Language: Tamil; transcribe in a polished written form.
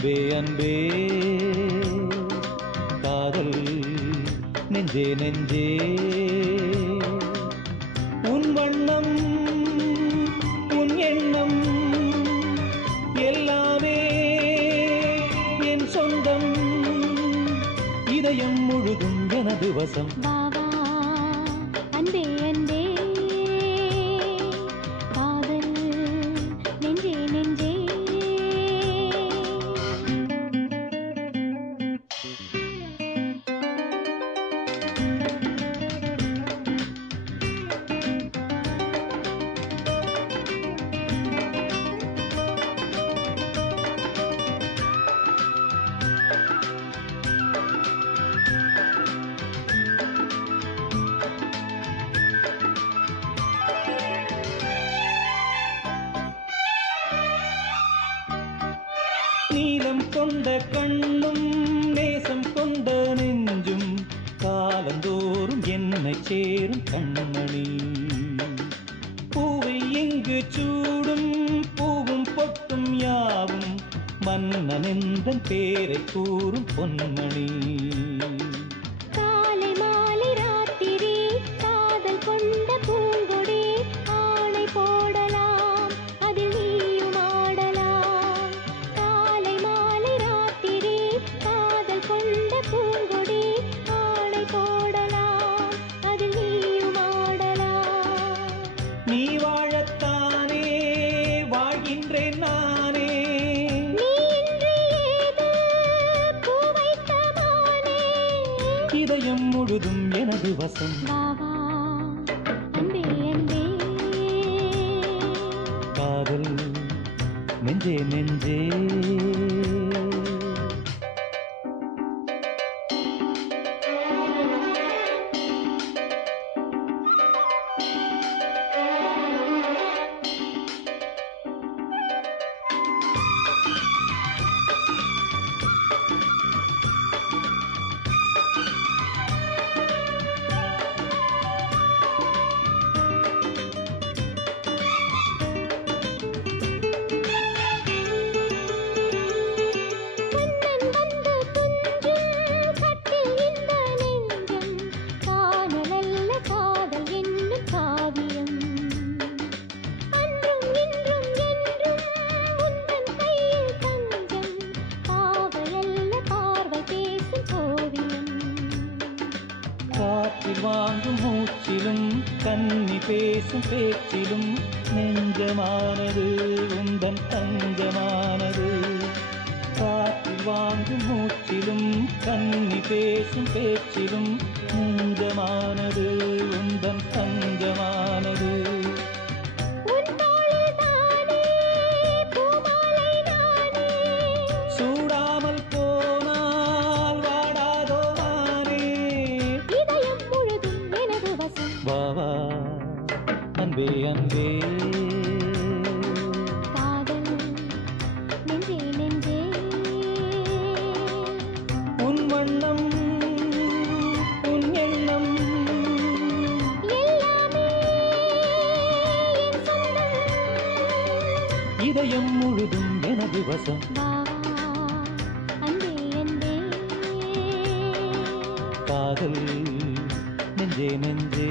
அன்பே அன்பே காதல் நெஞ்சே நெஞ்சே உன் வண்ணம் உன் எண்ணம் எல்லாமே என் சொந்தம் இதயம் முழுதும் எனது வசம் பாவா அன்பே அன்பே காதல் நெஞ்சே நெஞ்சே நீலம் கொண்ட கண்ணும் நேசம் கொண்ட நெஞ்சும் காலந்தோறும் என்னை சேரும் கண்மணி பூவை இங்கு சூடும் பூவும் பொட்டும் யாவும் மன்னன் என்ற பேரை கூறும் பொன்மணி காலை மாலை ராத்திரி காதல் கொண்ட பூங்கொடி ஆணை போடலாம் அதில் நீயும் ஆடலாம் காலை மாலை ராத்திரி காதல் கொண்ட பூங்கொடி ஆணை போடலாம் அதில் நீயும் ஆடலாம் நீ வாழத்தானே வாழ்கின்றேன் நானே நீ இன்றி ஏது பூ வைத்த மானே இதயம் முழுதும் எனது வசம் பாவா அன்பே அன்பே காதல் நெஞ்சே நெஞ்சே கண்ணன் வந்து துஞ்சும் கட்டில் இந்த நெஞ்சம் காணலல்ல காதல் என்னும் காவியம் அன்றும் இன்றும் என்றும் உந்தன் கையில் தஞ்சம் காவலல்ல பார்வை பேசும் கோவியம் காற்றில் வாங்கும் மூச்சிலும் கன்னி பேசும் பேச்சிலும் நெஞ்சமானது உந்தன் தஞ்சமானது காற்றில் வாங்கும் மூச்சிலும் கன்னி பேசும் பேச்சிலும் நெஞ்சமானது உந்தன் தஞ்சமானது உன் தோளில் தானே பூமாலை நானே சூடாமல் போனால் வாடாதோ மானே இதயம் முழுதும் எனது வசம் வாவா அன்பே அன்பே காதல் நெஞ்சே நெஞ்சே உன் வண்ணம் உன் எண்ணம் எல்லாமே என் சொந்தம் இதயம் முழுதும் எனது வசம் பாவா அன்பே அன்பே காதல் நெஞ்சே நெஞ்சே